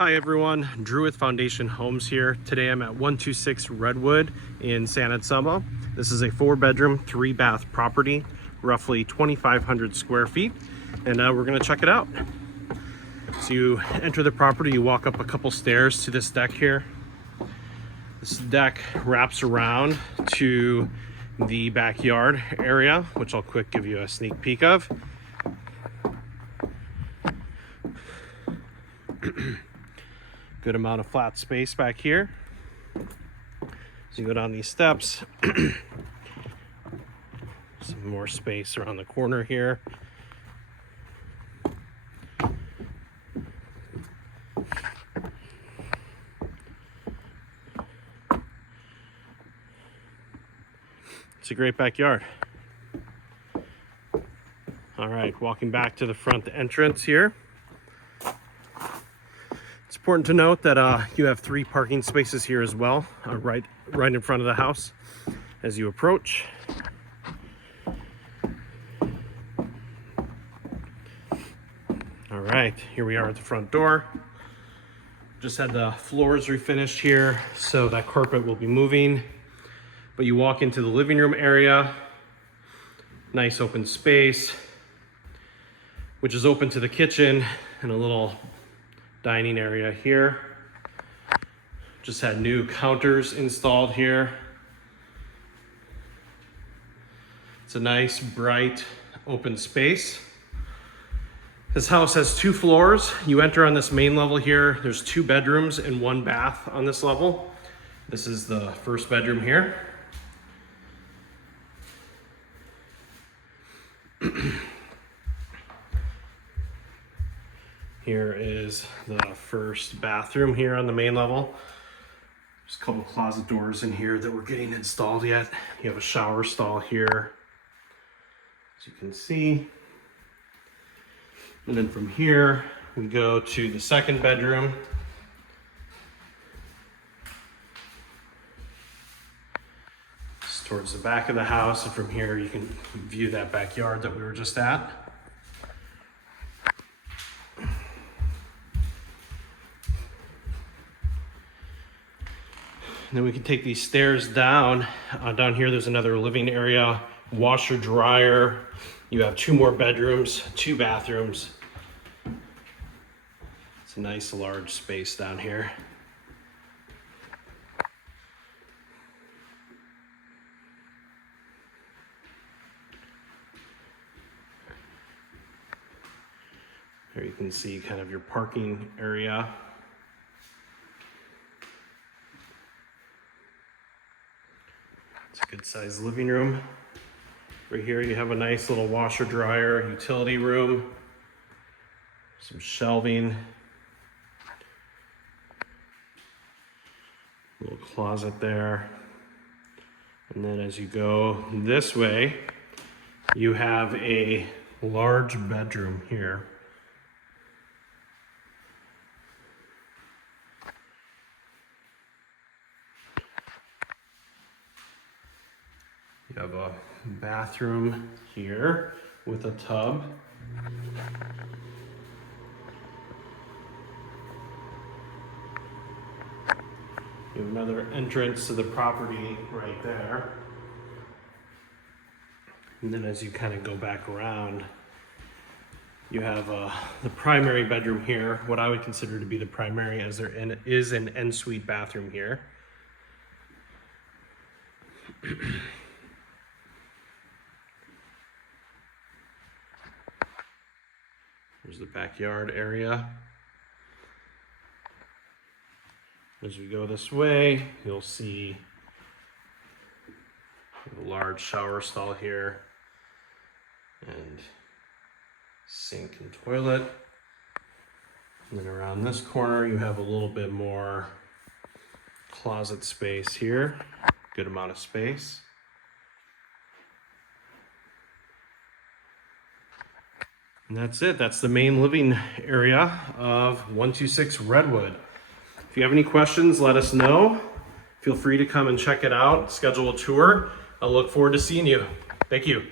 Hi everyone, Drew with Foundation Homes here. Today I'm at 126 Redwood in San Anselmo. This is a 4-bedroom, 3-bath property, roughly 2,500 square feet, and we're gonna check it out. So you enter the property, you walk up a couple stairs to this deck here. This deck wraps around to the backyard area, which I'll quick give you a sneak peek of. Good amount of flat space back here. So you go down these steps, some more space around the corner here. It's a great backyard. All right, walking back to the front entrance here. It's important to note that you have 3 parking spaces here as well, right in front of the house as you approach. All right, here we are at the front door. Just had the floors refinished here, so that carpet will be moving. But you walk into the living room area, nice open space, which is open to the kitchen and a little dining area here. Just had new counters installed here. It's a nice, bright, open space. This house has 2 floors. You enter on this main level here. There's 2 bedrooms and 1 bath on this level. This is the first bedroom here. Here is the first bathroom here on the main level. There's a couple closet doors in here that we're getting installed yet. You have a shower stall here, as you can see. And then from here, we go to the second bedroom. It's towards the back of the house, and from here you can view that backyard that we were just at. And then we can take these stairs down. Down here, there's another living area, washer, dryer. You have 2 more bedrooms, 2 bathrooms. It's a nice large space down here. Here you can see kind of your parking area. It's a good sized living room. Right here you have a nice little washer dryer, utility room, some shelving, little closet there. And then as you go this way, you have a large bedroom here. You have a bathroom here with a tub. You have another entrance to the property right there. And then as you kind of go back around, you have the primary bedroom here, what I would consider to be the primary, as there is an ensuite bathroom here. There's the backyard area. As we go this way, you'll see a large shower stall here and sink and toilet. And then around this corner, you have a little bit more closet space here. Good amount of space. And that's it. That's the main living area of 126 Redwood. If you have any questions, let us know. Feel free to come and check it out, schedule a tour. I'll look forward to seeing you. Thank you.